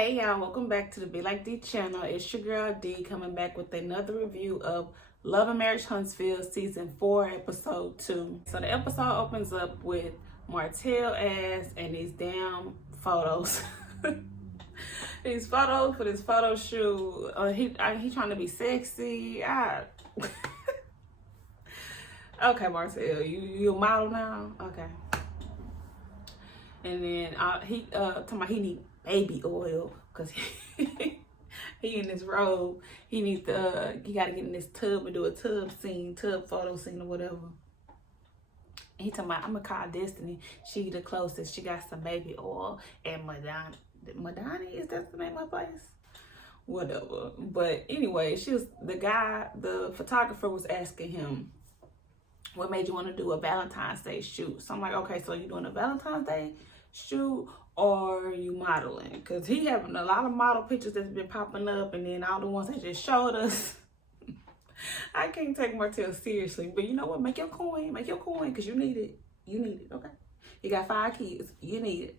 Hey y'all, welcome back to the Be Like D channel. It's your girl D coming back with another review of Love and Marriage Huntsville season 4 episode 2. So the episode opens up with Martell ass and these damn photos. These photos for this photo shoot. He trying to be sexy. Okay, Martell, you a model now? Okay. And then he talking about he need baby oil because he in this robe. He gotta get in this tub and do a tub photo scene or whatever. And he talking about, I'm gonna call Destiny. She the closest. She got some baby oil and Madani, is that the name of the place? Whatever. But anyway, the photographer was asking him, what made you want to do a Valentine's Day shoot? So I'm like, okay, so you doing a Valentine's Day shoot or you modeling? Because he having a lot of model pictures that's been popping up, and then all the ones they just showed us. I can't take Martell seriously, but you know what? Make your coin, because you need it. Okay? You got 5 kids. You need it.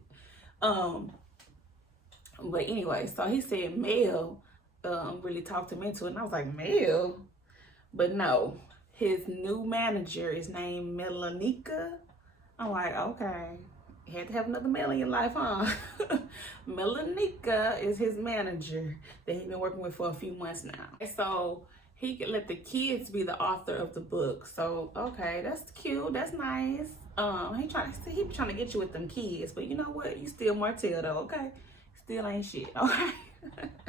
But anyway, so he said Mel really talked him into it, and I was like, Mel? But no. His new manager is named Melanika. I'm like, okay. You had to have another Mel in your life, huh? Melanika is his manager that he's been working with for a few months now. So he could let the kids be the author of the book. So, okay, that's cute. That's nice. He trying to get you with them kids. But you know what? You still Martell, though, okay? Still ain't shit, okay?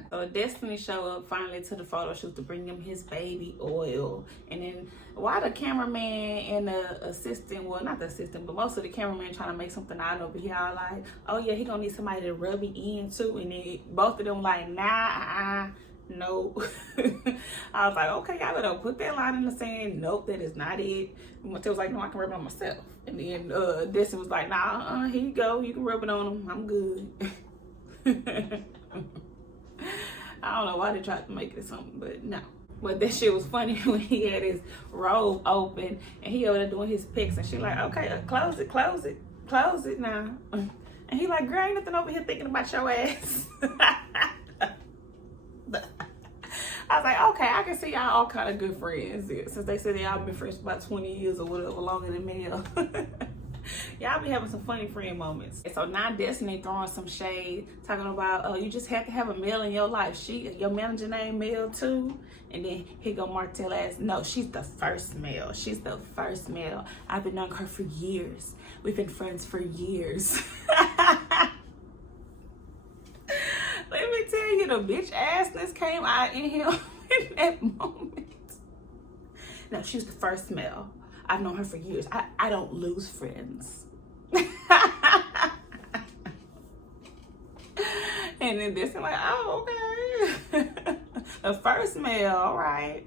So Destiny showed up finally to the photo shoot to bring him his baby oil. And then while the cameraman and the assistant, well, not the assistant, but most of the cameraman trying to make something out of it, he all like, oh yeah, he gonna need somebody to rub it in too. And then both of them like, nah, no. I was like, okay, y'all better put that line in the sand. Nope, that is not it. Mateo was like, no, I can rub it on myself. And then Destiny was like, nah, here you go, you can rub it on him, I'm good. I don't know why they tried to make it something, but no. But that shit was funny when he had his robe open and he over there doing his pics, and she like, okay, close it now. And he like, girl, ain't nothing over here thinking about your ass. I was like, okay, I can see y'all all kind of good friends since they said y'all been friends for about 20 years or whatever, longer than Mel. Y'all be having some funny friend moments. And so now Destiny throwing some shade, talking about, you just have to have a Mel in your life. Your manager named Mel too. And then here go Martell ass. No, she's the first Mel. She's the first Mel. I've been knowing her for years. We've been friends for years. Let me tell you, the bitch assness came out in him in that moment. No, she's the first Mel. I've known her for years. I don't lose friends. And then this, I'm like, oh, okay. The first Mel, all right.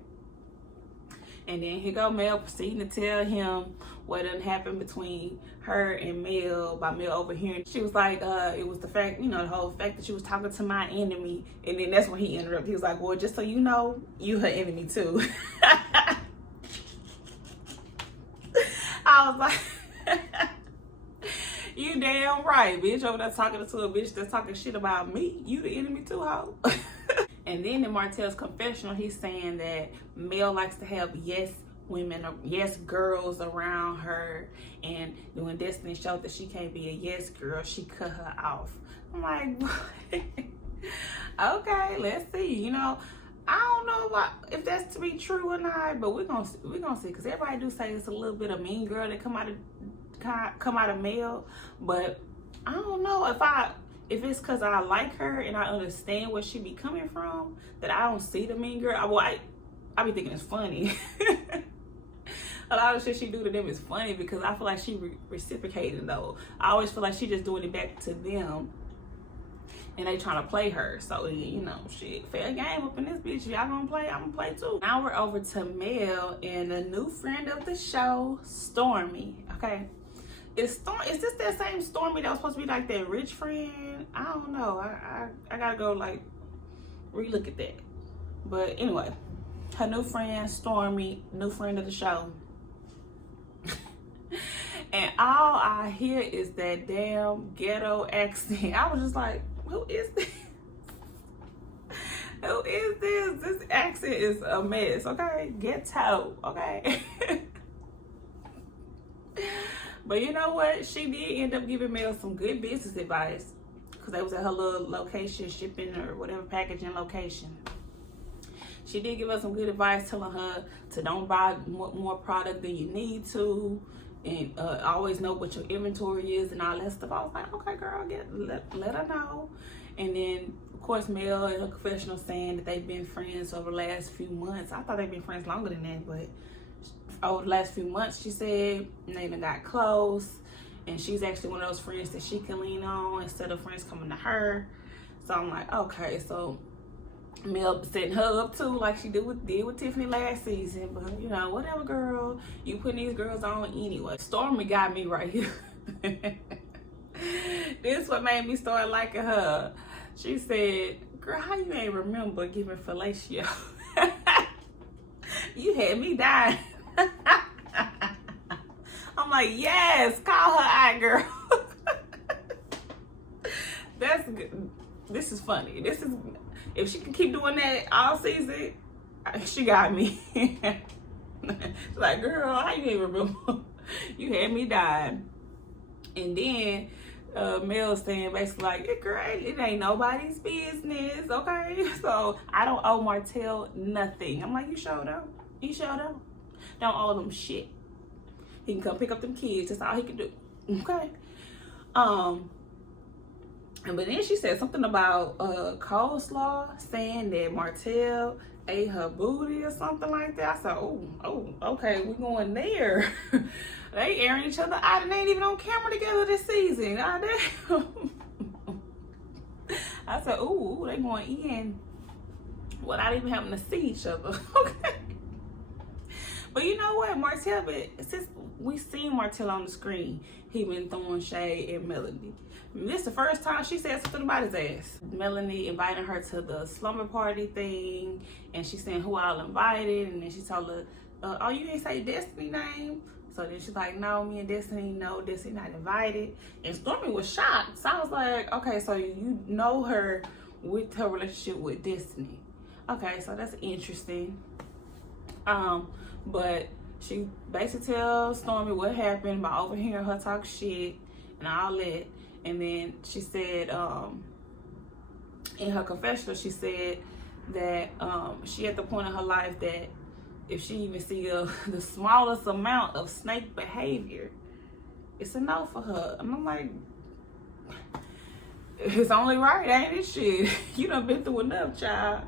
And then here go Mel proceeding to tell him what done happened between her and Mel by Mel overhearing. She was like, it was the fact, the whole fact that she was talking to my enemy. And then that's when he interrupted. He was like, well, just so you know, you her enemy too. I was like, you damn right, bitch. Over there talking to a bitch that's talking shit about me. You the enemy too, ho. And then in Martell's confessional, he's saying that Mel likes to have yes women or yes girls around her. And when Destiny showed that she can't be a yes girl, she cut her off. I'm like, what? Okay, let's see. I don't know if that's to be true or not, but we're gonna see, because everybody do say it's a little bit of mean girl that come out of Mel, but I don't know if it's because I like her and I understand where she be coming from that I don't see the mean girl. I be thinking it's funny. A lot of shit she do to them is funny because I feel like she reciprocating though. I always feel like she just doing it back to them. And they trying to play her. So, shit, fair game up in this bitch. Y'all gonna play, I'm gonna play too. Now we're over to Mel and a new friend of the show, Stormy. Okay. Is this that same Stormy that was supposed to be like that rich friend? I don't know. I gotta go like relook at that. But anyway, her new friend, Stormy, new friend of the show. And all I hear is that damn ghetto accent. I was just like, who is this? accent is a mess, okay? Ghetto, okay? But you know what? She did end up giving Mel some good business advice because they was at her little location, shipping or whatever, packaging location. She did give us some good advice, telling her to don't buy more product than you need to, and always know what your inventory is and all that stuff. I was like, okay, girl, let her know. And then, of course, Mel in her confessional saying that they've been friends over the last few months. I thought they've been friends longer than that, but over the last few months, she said, and they even got close. And she's actually one of those friends that she can lean on instead of friends coming to her. So I'm like, okay, so Mel setting her up too, like she did with Tiffany last season. But you know, whatever, girl. You putting these girls on anyway. Stormy got me right here. This is what made me start liking her. She said, girl, how you ain't remember giving fellatio? You had me dying. I'm like, yes, call her out, girl. That's good. This is funny. This is, if she can keep doing that all season, she got me. She's like, girl, how you ain't remember? You had me dying. And then Mel saying basically like, girl, it ain't nobody's business, okay? So I don't owe Martell nothing. I'm like, you sure don't? You sure don't? Don't owe them shit. He can come pick up them kids. That's all he can do. Okay. But then she said something about coleslaw, saying that Martell ate her booty or something like that. I said, oh, okay, we're going there. They airing each other out and they ain't even on camera together this season. God damn. I said, ooh, they going in without even having to see each other. Okay. But you know what, Martell, since we seen Martell on the screen, he been throwing shade at Melanie. This is the first time she said something about his ass. Melanie invited her to the slumber party thing, and she said who all invited, and then she told her, oh, you didn't say Destiny name? So then she's like, no, me and Destiny, no, Destiny not invited. And Stormy was shocked. So I was like, okay, so you know her with her relationship with Destiny. Okay, so that's interesting. But she basically tells Stormy what happened by overhearing her talk shit and all that. And then she said, in her confessional, she said that she at the point in her life that if she even see the smallest amount of snake behavior, it's a no for her. And I'm like, it's only right, ain't it? Shit, you done been through enough, child.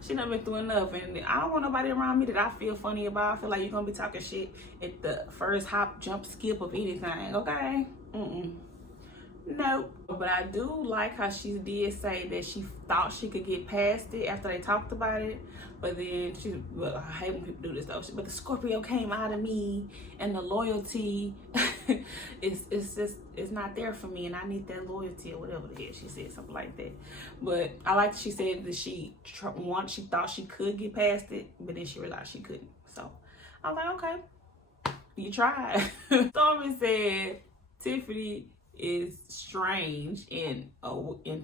She done been through enough, and I don't want nobody around me that I feel funny about. I feel like you're gonna be talking shit at the first hop, jump, skip of anything, okay? No. But I do like how she did say that she thought she could get past it after they talked about it. But then well, I hate when people do this though. But the Scorpio came out of me, and the loyalty, it's not there for me, and I need that loyalty or whatever it is. She said something like that. But I like that she said that she thought she could get past it, but then she realized she couldn't. So I was like, okay, you tried. Stormy said Tiffany is strange and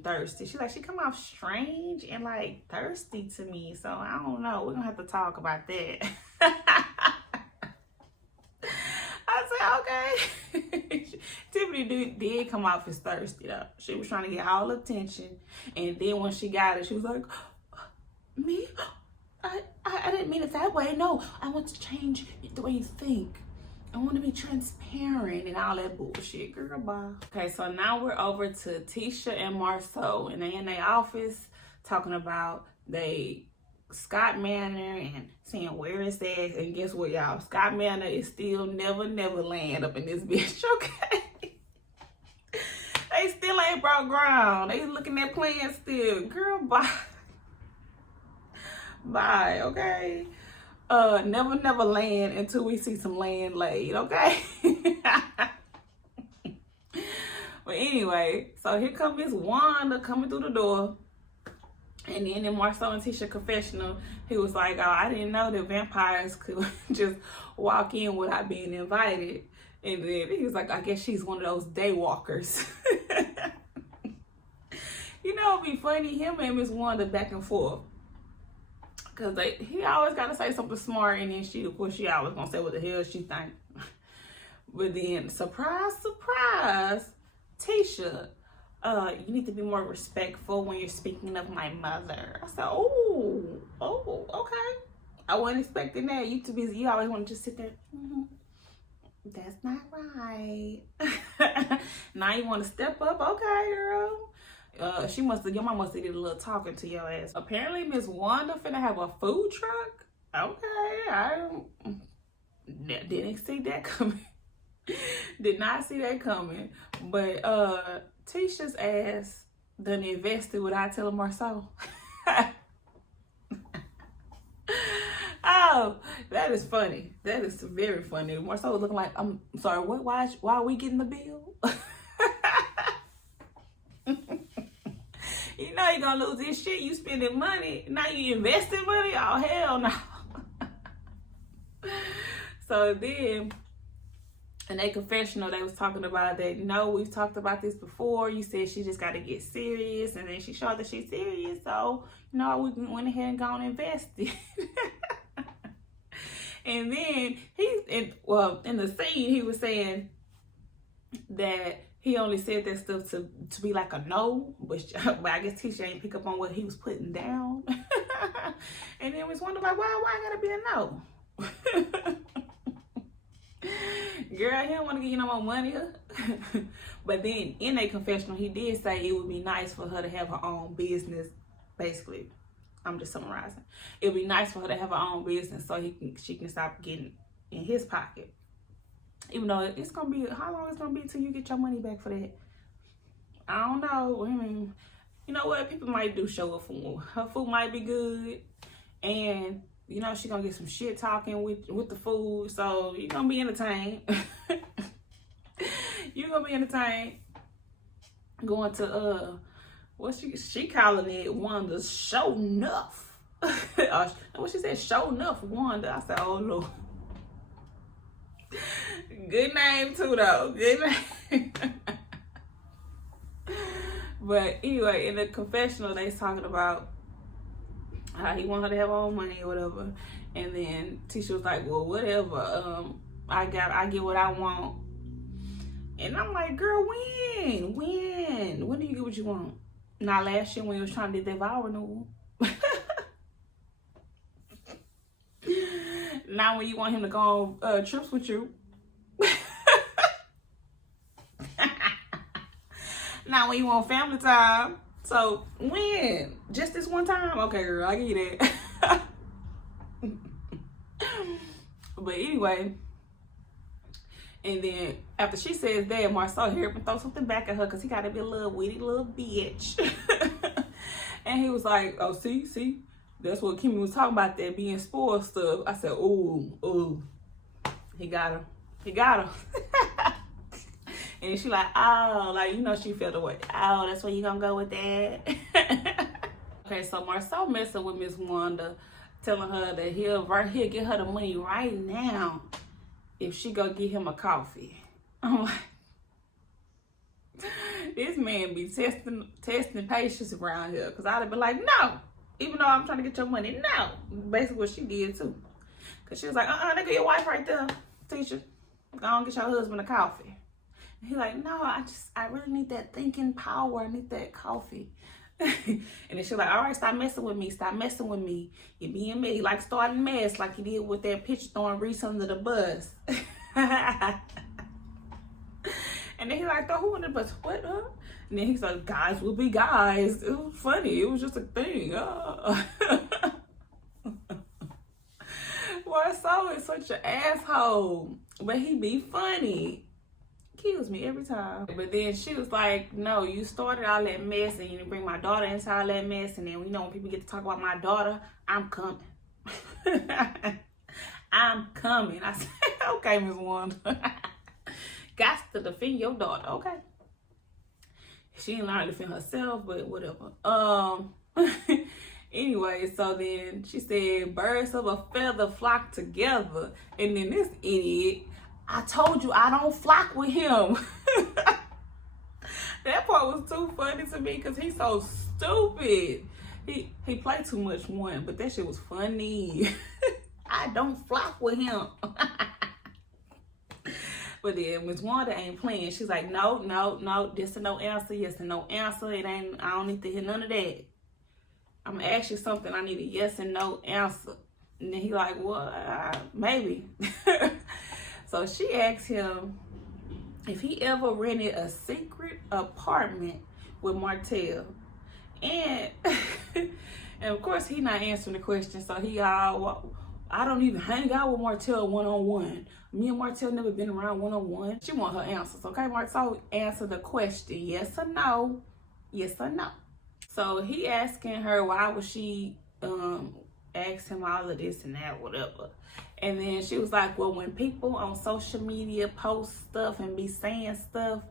thirsty. She's like, she come off strange and like thirsty to me, so I don't know, we're gonna have to talk about that. I said, okay. Tiffany did come off as thirsty though. She was trying to get all attention, and then when she got it, she was like, me? I didn't mean it that way. No, I want to change the way you think. I want to be transparent and all that bullshit, girl, bye. Okay, so now we're over to Tisha and Marceau, and they in their office talking about Scott Manor and saying where is that, and guess what, y'all? Scott Manor is still never land up in this bitch, okay? They still ain't broke ground. They looking at plans still. Girl, bye. Bye, okay? Never land until we see some land laid, okay? But anyway, so here comes Miss Wanda coming through the door. And then in Marceau and Tisha confessional, he was like, oh, I didn't know that vampires could just walk in without being invited. And then he was like, I guess she's one of those day walkers. You know, it'd be funny, him and Miss Wanda back and forth. Cause he always gotta say something smart, and then she always gonna say what the hell she think. But then, surprise, surprise, Tisha, you need to be more respectful when you're speaking of my mother. I said, oh, okay. I wasn't expecting that. You too busy. You always want to just sit there. That's not right. Now you want to step up? Okay, girl. Your mom must have did a little talking to your ass. Apparently, Miss Wanda finna have a food truck. Okay, I didn't see that coming. Did not see that coming. But Tisha's ass done invested without telling Marceau. Oh, that is funny. That is very funny. Marceau was looking like, I'm sorry, what? Why are we getting the bill? You know you're gonna lose this shit. You spending money. Now you investing money? Oh, hell no. So then, in a confessional, they was talking about that, no, we've talked about this before. You said she just got to get serious. And then she showed that she's serious. So, we went ahead and gone and invested. And then, in the scene, he was saying that he only said that stuff to be like a no, but I guess Tisha ain't pick up on what he was putting down. And then was wondering like, why I gotta be a no? Girl, he don't want to give you no more money. But then in a confessional, he did say it would be nice for her to have her own business. Basically, I'm just summarizing. It would be nice for her to have her own business so she can stop getting in his pocket. Even though it's gonna be, how long it's gonna be till you get your money back for that? I don't know. I mean, you know what? People might do show up for more. Her food might be good, and she gonna get some shit talking with the food, so you gonna be entertained. You gonna be entertained. Going to what she calling it, Wanda's show enough. What she said, show enough Wanda. I said, oh Lord. Good name too though. Good name. But anyway, in the confessional, they talking about how he want her to have her own money or whatever. And then Tisha was like, well, whatever. I get what I want. And I'm like, girl, when do you get what you want? Not last year when you was trying to do that vow renewal. Now when you want him to go on trips with you. Now when you want family time. So when? Just this one time? Okay, girl, I give you that. But anyway, and then after she says that, Marceau here and throw something back at her because he got to be a little witty little bitch. And he was like, oh, see, that's what Kimmy was talking about, that being spoiled stuff. I said, ooh, he got her. And she like, oh, like, she felt the way. Oh, that's where you gonna go with that? Okay, so Marceau messing with Miss Wanda, telling her that he'll get her the money right now if she go get him a coffee. I'm like, this man be testing patience around here. Because I'd have been like, no. Even though I'm trying to get your money, no. Basically what she did too. Because she was like, there go your wife right there, Tisha. Go on get your husband a coffee. And he like, no, I really need that thinking power. I need that coffee. And then she like, all right, stop messing with me. You being me, like starting mess like you did with that picture throwing Reese under the bus. And then he like, throw who under the bus? What, huh? And then he's like, guys will be guys. It was funny. It was just a thing. Marceau is such an asshole. But he be funny. Kills me every time. But then she was like, no, you started all that mess and you didn't bring my daughter into all that mess. And then when people get to talk about my daughter, I'm coming. I'm coming. I said, okay, Miss Wanda. Got to defend your daughter, okay? She didn't learn to defend herself, but whatever. Anyway, so then she said, birds of a feather flock together. And then this idiot, I told you I don't flock with him. That part was too funny to me because he's so stupid. he played too much one, but that shit was funny. I don't flock with him. But then Miss Wanda ain't playing. She's like, no, just a no answer. Yes and no answer. It ain't, I don't need to hear none of that. I'm gonna ask you something. I need a yes and no answer. And then he like, well, maybe. So she asked him if he ever rented a secret apartment with Martell. And and of course he not answering the question. So he all, I don't even hang out with Martell one-on-one. Me and Martell never been around one-on-one. She want her answers, okay, Martell? Answer the question, yes or no, yes or no. So he asking her why would she ask him all of this and that, whatever. And then she was like, well, when people on social media post stuff and be saying stuff,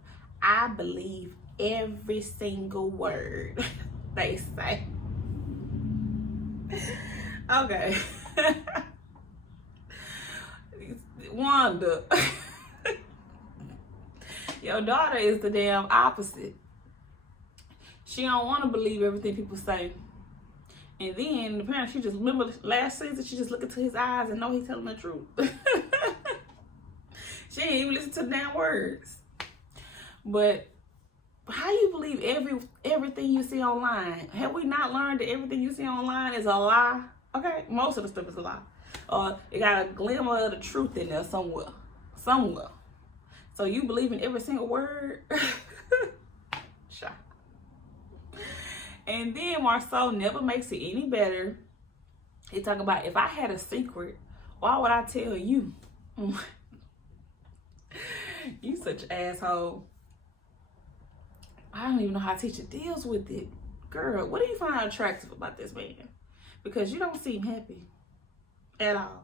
I believe every single word they say. Okay. Wanda, your daughter is the damn opposite. She don't want to believe everything people say. And then apparently she just, remember last season, she just look into his eyes and know he's telling the truth. She ain't even listen to the damn words. But how you believe everything you see online? Have we not learned that everything you see online is a lie? Okay, most of the stuff is a lie. It got a glimmer of the truth in there somewhere. So you believe in every single word? Shock. And then Marceau never makes it any better. He talk about, if I had a secret, why would I tell you? You such an asshole. I don't even know how teacher deals with it. Girl, what do you find attractive about this man? Because you don't seem happy at all.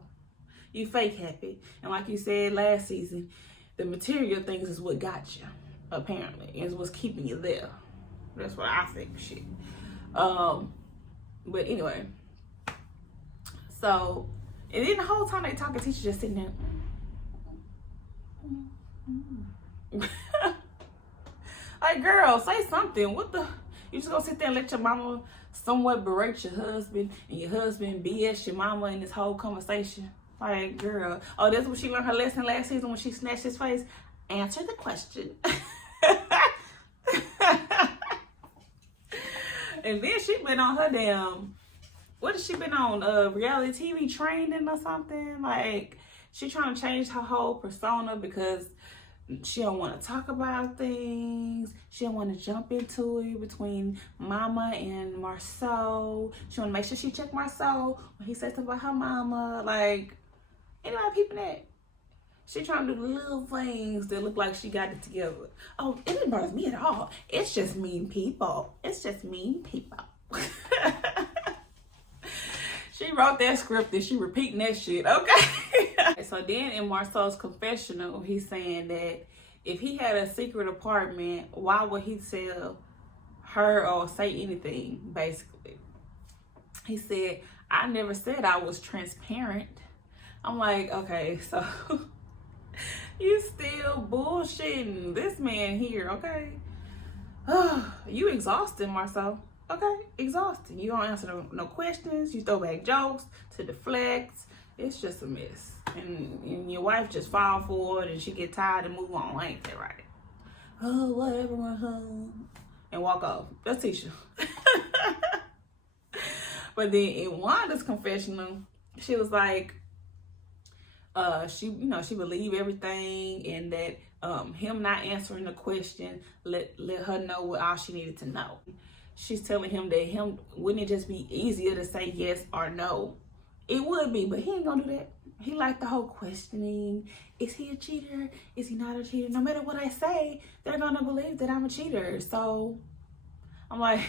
You fake happy. And like you said last season, the material things is what got you, apparently. Is what's keeping you there. That's what I think, shit. But anyway. So, and then the whole time they talking, teacher just sitting there. Like, girl, say something. What the? You just gonna sit there and let your mama somewhat berate your husband and your husband BS your mama in this whole conversation? Like, girl. Oh, that's what she learned her lesson last season when she snatched his face? Answer the question. And then she been on her damn, what has she been on? Reality TV training or something? Like, she trying to change her whole persona because she don't want to talk about things. She don't want to jump into it between Mama and Marceau. She want to make sure she check Marceau when he says something about her mama. Like, anybody peeping that? She trying to do little things that look like she got it together. Oh, it didn't bother me at all. It's just mean people. It's just mean people. She wrote that script and she repeating that shit, okay? So then in Marceau's confessional, he's saying that if he had a secret apartment, why would he tell her or say anything, basically? He said, I never said I was transparent. I'm like, okay, so you still bullshitting this man here, okay? You exhausted, Marceau. Okay, exhausted. You don't answer no questions. You throw back jokes to deflect. It's just a mess. And your wife just fall for it and she get tired and move on. Ain't that right? Oh, whatever, and walk off. That's Tisha. But then in Wanda's confessional, she was like, she believed everything, and that him not answering the question let her know what all she needed to know. She's telling him that wouldn't it just be easier to say yes or no? It would be, but he ain't gonna do that. He liked the whole questioning. Is he a cheater? Is he not a cheater? No matter what I say, they're gonna believe that I'm a cheater. So I'm like,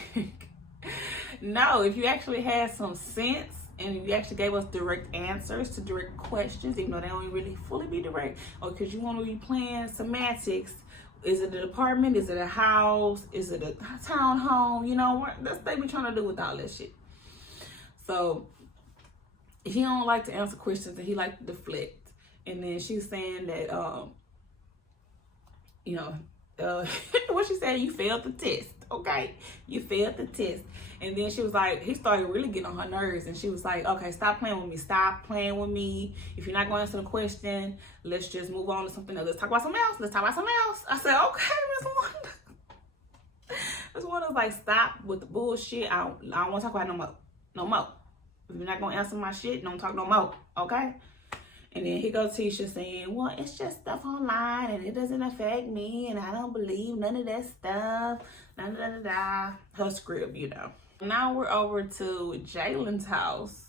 no, if you actually had some sense and if you actually gave us direct answers to direct questions, even though they don't really fully be direct, or because you want to be playing semantics. Is it an apartment? Is it a house? Is it a townhome? You know, that's what they be trying to do with all that shit. So he don't like to answer questions and he like to deflect. And then she's saying that, what she said, you failed the test. okay? You failed the test. And then she was like, he started really getting on her nerves. And she was like, okay, stop playing with me. Stop playing with me. If you're not going to answer the question, let's just move on to something else. Let's talk about something else. Let's talk about something else. I said, okay, Miss Wanda. Miss Wanda was like, stop with the bullshit. I don't want to talk about it no more. No more. If you're not going to answer my shit, don't talk no more, okay? And then here goes Tisha saying, well, it's just stuff online and it doesn't affect me and I don't believe none of that stuff. Da, da, da, da. Her script, you know. Now we're over to Jalen's house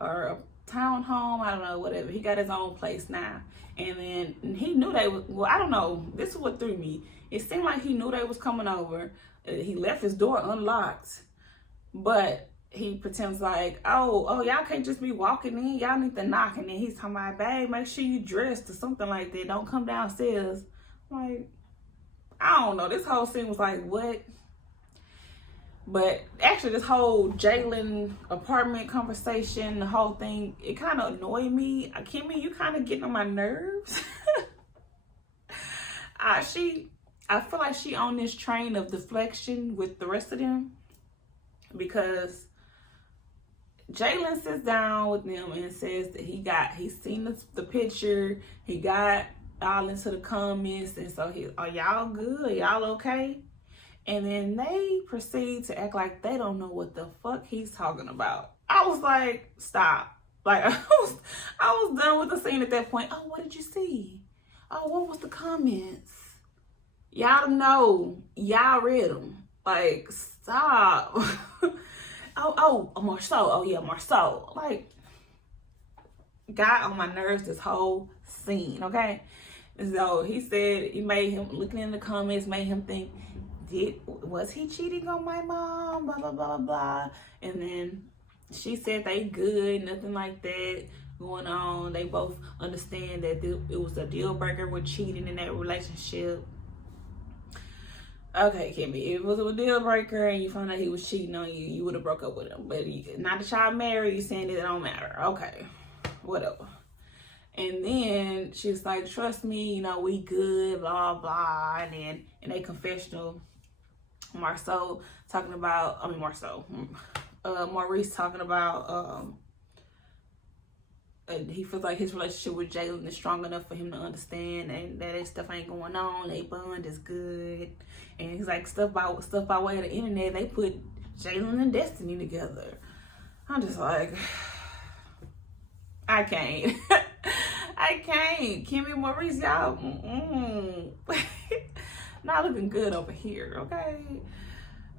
or a townhome, I don't know, whatever. He got his own place now. And then he knew they was, well, I don't know. This is what threw me. It seemed like he knew they was coming over. He left his door unlocked. But he pretends like, oh, y'all can't just be walking in. Y'all need to knock. And then he's talking about, babe, make sure you dressed or something like that. Don't come downstairs. Like, I don't know. This whole scene was like, what? But actually, this whole Jalen apartment conversation, the whole thing, it kind of annoyed me. Kimmy, you kind of getting on my nerves. I feel like she on this train of deflection with the rest of them, because Jalen sits down with them and says that he's seen the picture, he got all into the comments, and so are y'all good? Are y'all okay? And then they proceed to act like they don't know what the fuck he's talking about. I was like, stop. Like, I was done with the scene at that point. Oh, what did you see? Oh, what was the comments? Y'all know. Y'all read them. Like, stop. Marceau. Oh, yeah, Marceau. Like, got on my nerves this whole scene, okay? And so he said, it made him, looking in the comments, made him think, was he cheating on my mom? Blah, blah, blah, blah. And then she said they good, nothing like that going on. They both understand that it was a deal breaker with cheating in that relationship. Okay, Kimmy, if it was a deal breaker and you found out he was cheating on you, you would have broke up with him. But not that y'all married, you saying that it don't matter. Okay, whatever. And then she was like, trust me, you know, we good, blah, blah. And then in a confessional, Maurice talking about he feels like his relationship with Jalen is strong enough for him to understand and that stuff ain't going on. They bond is good. And he's like, stuff by way of the internet, they put Jalen and Destiny together. I'm just like, I can't. I can't. Kimmy, Maurice, y'all, not looking good over here, okay?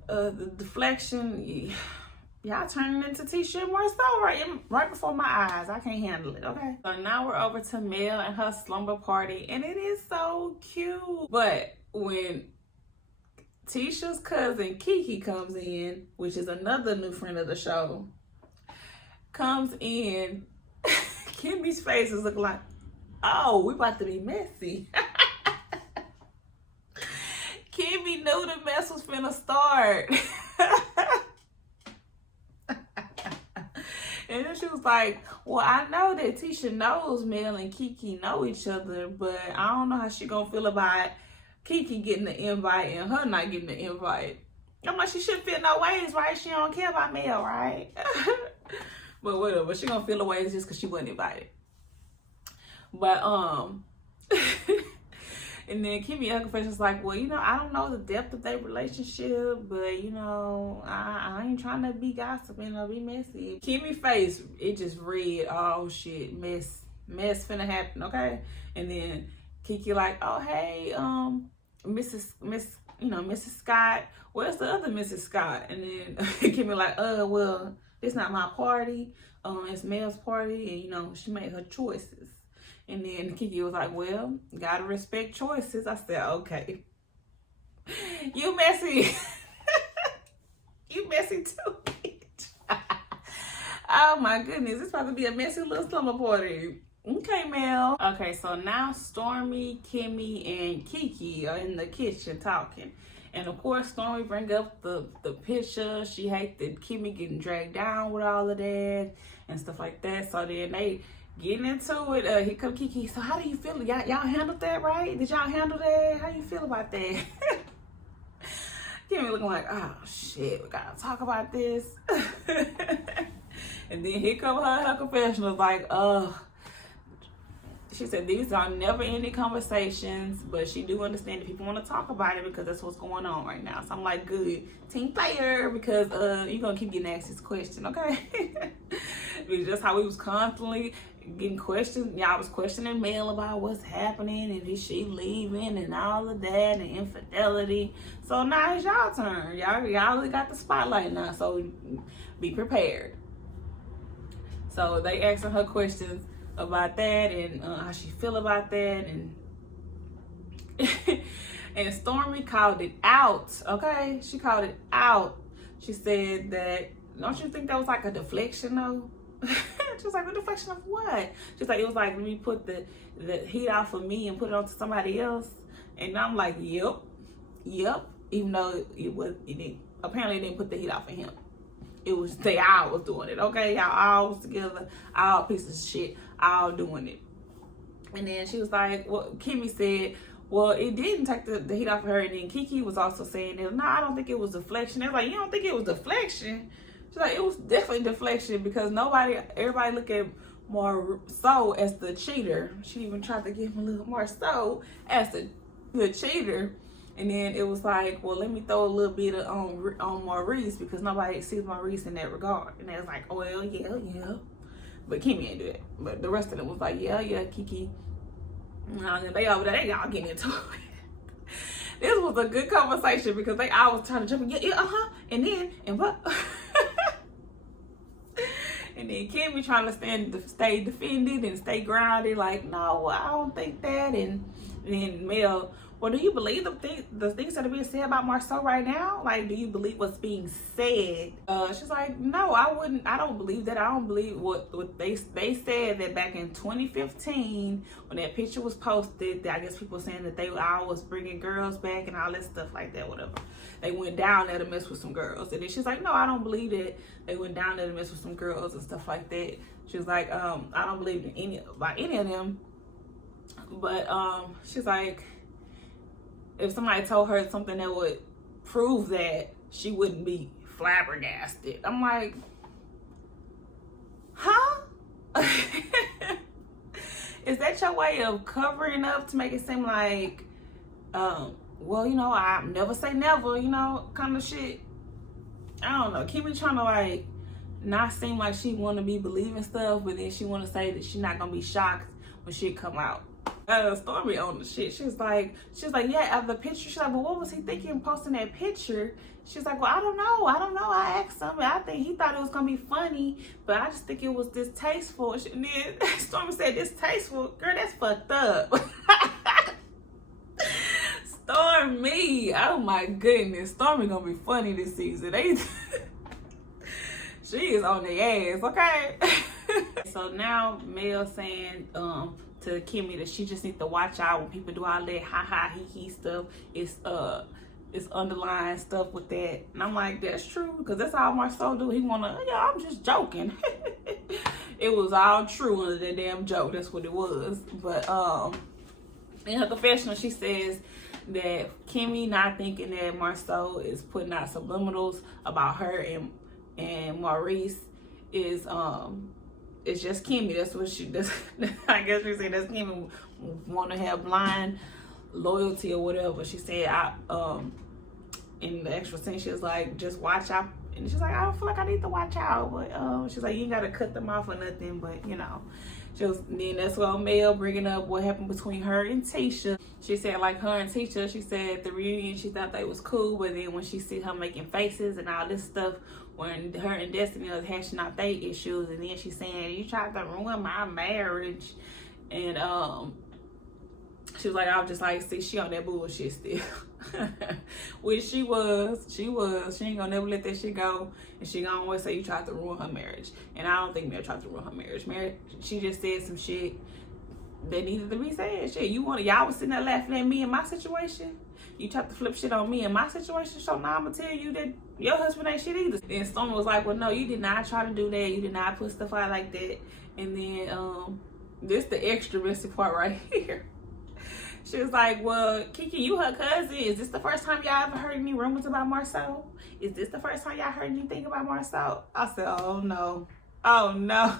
The deflection, y'all turning into Tisha and Marceau right before my eyes. I can't handle it, okay? So now we're over to Mel and her slumber party, and it is so cute. But when Tisha's cousin Kiki comes in, which is another new friend of the show, comes in, Kimmy's face is looking like, oh, we about to be messy. Kimmy knew the mess was finna start. And then she was like, well, I know that Tisha knows Mel and Kiki know each other, but I don't know how she gonna feel about Kiki getting the invite and her not getting the invite. I'm like, she shouldn't feel no ways, right? She don't care about Mel, right? But whatever, she gonna feel the ways just because she wasn't invited. But and then Kimmy Confession's like, well, you know, I don't know the depth of their relationship, but you know, I ain't trying to be gossiping or be messy. Kimmy face, it just read, oh shit, mess finna happen, okay? And then Kiki like, oh hey, Mrs. Scott, where's the other Mrs. Scott? And then Kimmy like, well, it's not my party, it's Mel's party, and you know, she made her choices. And then Kiki was like, well, gotta respect choices. I said, okay. You messy. You messy too, bitch. Oh my goodness, it's about to be a messy little slumber party. Okay, Mel. Okay, so now Stormy, Kimmy, and Kiki are in the kitchen talking. And of course, Stormy bring up the picture. She hates that Kimmy getting dragged down with all of that and stuff like that. So then they getting into it. Here come Kiki. So how do you feel? Y'all handled that right? Did y'all handle that? How you feel about that? Kimmy looking like, oh shit, we gotta talk about this. And then here come her confessional, like, she said these are never ending conversations, but she do understand that people want to talk about it because that's what's going on right now. So I'm like, good, team player, because you're gonna keep getting asked this question, okay? Because just how we was constantly getting questioned. Y'all was questioning Mel about what's happening and is she leaving and all of that and infidelity. So now it's y'all turn. Y'all really got the spotlight now, so be prepared. So they asking her questions about that and how she feel about that, and and Stormy called it out, okay? She called it out. She said that, don't you think that was like a deflection though? She was like, a deflection of what? She's like, it was like, let me put the heat off of me and put it onto somebody else. And I'm like, yep. Even though apparently it didn't put the heat off of him. It was, they all was doing it, okay? Y'all all was together, all pieces of shit, all doing it. And then she was like, well, Kimmy said, well, it didn't take the heat off of her. And then Kiki was also saying that, no, I don't think it was deflection. They was like, you don't think it was deflection? She's like, it was definitely deflection because everybody look at more so as the cheater. She even tried to give him a little more so as the cheater. And then it was like, well, let me throw a little bit of on Maurice because nobody sees Maurice in that regard. And they was like, oh, well, yeah. But Kimmy ain't do it. But the rest of them was like, yeah, Kiki. And they over there, they all getting into it. This was a good conversation because they all was trying to jump in, and then, and what? And then Kimmy trying to stay defended and stay grounded, like, no, I don't think that. And then Mel, well, do you believe the things that are being said about Marceau right now? Like, do you believe what's being said? She's like, no, I don't believe that. I don't believe what they said that back in 2015 when that picture was posted, I guess people saying that they all was bringing girls back and all that stuff like that, whatever. They went down there to mess with some girls. And then she's like, no, I don't believe that they went down there to mess with some girls and stuff like that. She was like, I don't believe in any of them. But she's like, if somebody told her something that would prove that, she wouldn't be flabbergasted. I'm like, huh? Is that your way of covering up to make it seem like, well, you know, I never say never, you know, kind of shit? I don't know. Kimmy trying to like not seem like she want to be believing stuff, but then she want to say that she's not gonna be shocked when shit come out. Stormy on the shit. She's like, yeah, of the picture. She's like, well, what was he thinking posting that picture? She's like, well, I don't know. I asked him. I think he thought it was gonna be funny, but I just think it was distasteful. And then Stormy said, distasteful? Girl, that's fucked up. Stormy, oh my goodness, Stormy gonna be funny this season. She is on the ass, okay? So now Mel saying to Kimmy that she just needs to watch out when people do all that ha he stuff. It's underlying stuff with that. And I'm like, that's true, because that's all Marceau do. He wanna, yeah, I'm just joking. It was all true under that damn joke. That's what it was. But in her confessional, she says that Kimmy not thinking that Marceau is putting out subliminals about her and Maurice is it's just Kimmy. That's what I guess we say that's Kimmy want to have blind loyalty or whatever. She said, in the extra scene, she was like, just watch out. And she's like, I don't feel like I need to watch out. But she's like, you ain't got to cut them off or nothing. But, you know, then that's what Mel bringing up what happened between her and Tisha. She said, like, her and Tisha, she said the reunion, she thought they was cool. But then when she see her making faces and all this stuff, when her and Destiny was hashing out their issues, and then she's saying, you tried to ruin my marriage. And she was like, I was just like, see, she on that bullshit still. Which she was. She ain't gonna never let that shit go. And she gonna always say you tried to ruin her marriage. And I don't think Mel tried to ruin her marriage. She just said some shit that needed to be said. Shit, y'all was sitting there laughing at me in my situation. You tried to flip shit on me in my situation, so now I'm gonna tell you that your husband ain't shit either. And Stormy was like, well, no, you did not try to do that. You did not put stuff out like that. And then this the extra messy part right here. She was like, well, Kiki, you her cousin. Is this the first time y'all ever heard any rumors about Marcel? Is this the first time y'all heard anything about Marcel? I said, oh no. Oh no.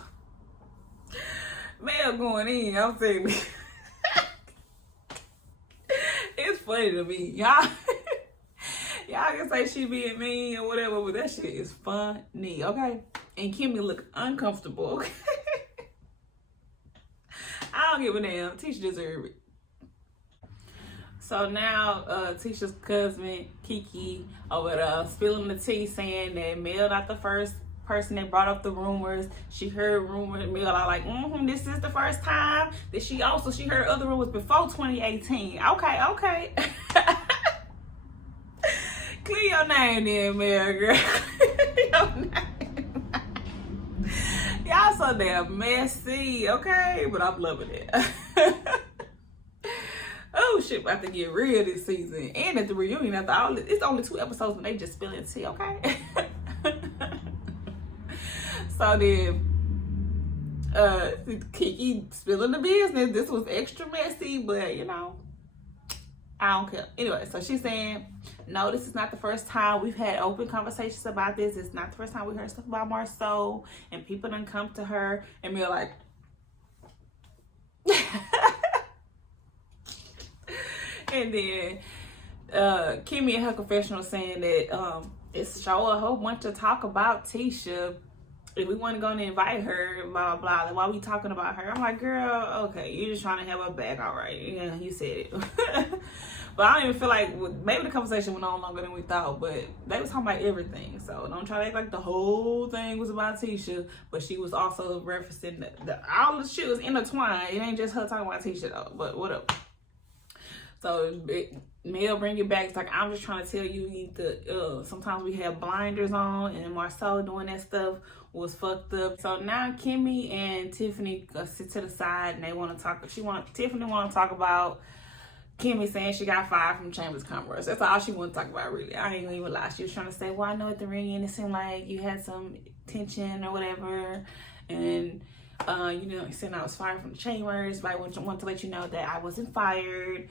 Mel going in, I'm saying. It's funny to me. Y'all can say she being mean or whatever, but that shit is funny, okay? And Kimmy look uncomfortable, okay? I don't give a damn. Tisha deserve it. So now Tisha's cousin Kiki over there spilling the tea, saying that Mel not the first person that brought up the rumors. She heard rumors. Mel are like, this is the first time that she heard other rumors before 2018. Okay. Clear your name then, Mel, girl. Clear your name. Y'all so damn messy, okay? But I'm loving it. Oh shit, about to get real this season. And at the reunion, after all, it's only 2 episodes and they just spilling tea, okay? So then, Kiki spilling the business. This was extra messy, but you know, I don't care. Anyway, so she's saying, no, this is not the first time we've had open conversations about this. It's not the first time we heard stuff about Marceau, and people done come to her and be like, and then Kimmy in her confessional saying that it's show a whole bunch of talk about Tisha. If we want to go and invite her, blah, blah, blah. Like, why we talking about her? I'm like, girl, okay, you're just trying to have her back, all right. Yeah, you said it. But I don't even feel like, maybe the conversation went on longer than we thought, but they was talking about everything. So don't try to act like the whole thing was about Tisha, but she was also referencing all the shit was intertwined. It ain't just her talking about Tisha though, but whatever. So Mel bring it back. It's like, I'm just trying to tell you, you need to, sometimes we have blinders on, and Marcel doing that stuff was fucked up. So now Kimmy and Tiffany sit to the side and they want to talk. Tiffany want to talk about Kimmy saying she got fired from Chambers of Commerce. That's all she want to talk about, really. I ain't gonna even lie. She was trying to say, well, I know at the reunion it seemed like you had some tension or whatever, and you know, saying I was fired from the Chambers, but I want to let you know that I wasn't fired.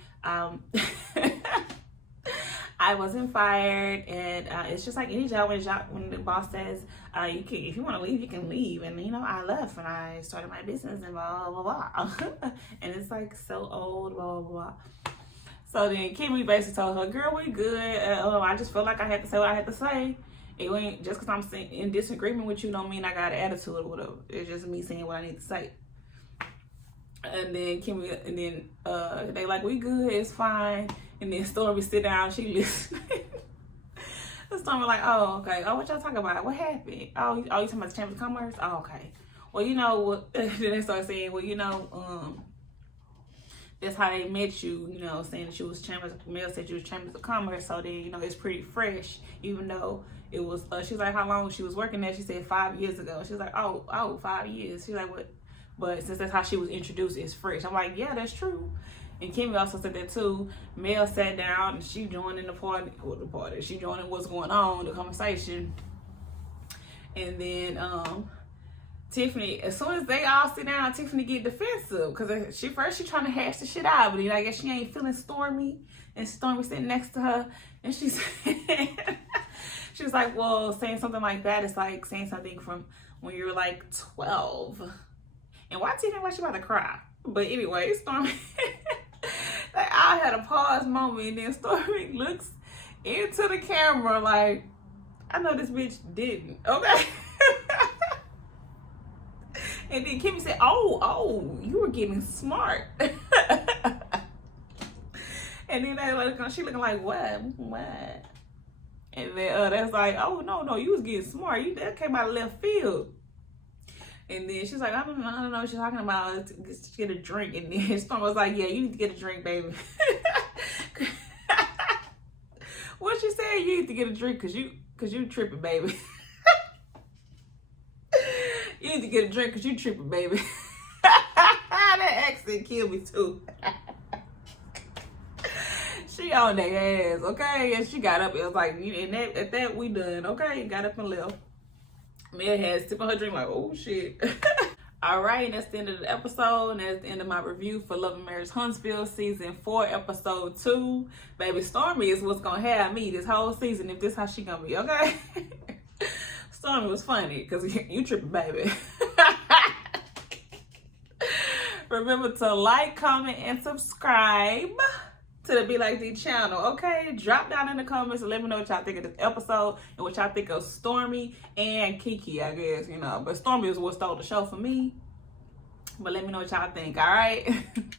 I wasn't fired, and it's just like any job when the boss says if you want to leave, you can leave. And you know, I left and I started my business and blah blah blah. And it's like so old, blah blah blah. So then Kimmy basically told her, girl, we good. I just felt like I had to say what I had to say. It ain't just because I'm in disagreement with you don't mean I got an attitude or whatever. It's just me saying what I need to say. And then Kimmy, and then they like, we good, it's fine. And then Stormy sit down, she listen. Stormy like, oh, okay. Oh, what y'all talking about? What happened? Oh, you talking about the Chamber of Commerce? Oh, okay. Well, you know what? Then they start saying, well, you know, that's how they met you, you know, saying that you was Mel said you was Chambers of Commerce, so then, you know, it's pretty fresh, even though it was, she was like, how long she was working there? She said 5 years ago. She was like, oh, 5 years. She's like, what? But since that's how she was introduced, it's fresh. I'm like, yeah, that's true. And Kimmy also said that too. Mel sat down and she joined in the party. She joined in what's going on, the conversation. And then Tiffany, as soon as they all sit down, Tiffany get defensive because she trying to hash the shit out, but then I guess she ain't feeling Stormy, and Stormy sitting next to her, and she was like, well, saying something like that is like saying something from when you were like 12. And why Tiffany like she about to cry? But anyway, Stormy, like I had a pause moment, and then Stormy looks into the camera like, I know this bitch didn't, okay? And then Kimmy said, oh, you were getting smart. And then she looking like, what? And then that's like, oh, no, you was getting smart. That came out of left field. And then she's like, I don't know what she's talking about. Let's get a drink. And then Storm was like, yeah, you need to get a drink, baby. What she said, you need to get a drink because you tripping, baby. You need to get a drink because you tripping, baby. That accent killed me too. She on their ass, okay? And she got up. It was like, and at that we done, okay? Got up and left. Mel had sipping her drink like, oh shit. All right, and that's the end of the episode, and that's the end of my review for Love and Marriage Huntsville Season 4, Episode 2. Baby, Stormy is what's gonna have me this whole season if this how she gonna be, okay? Stormy was funny, because you tripping, baby. Remember to like, comment, and subscribe to the Be Like Dee channel, okay? Drop down in the comments and let me know what y'all think of this episode and what y'all think of Stormy and Kiki, I guess, you know. But Stormy is what stole the show for me. But let me know what y'all think, all right?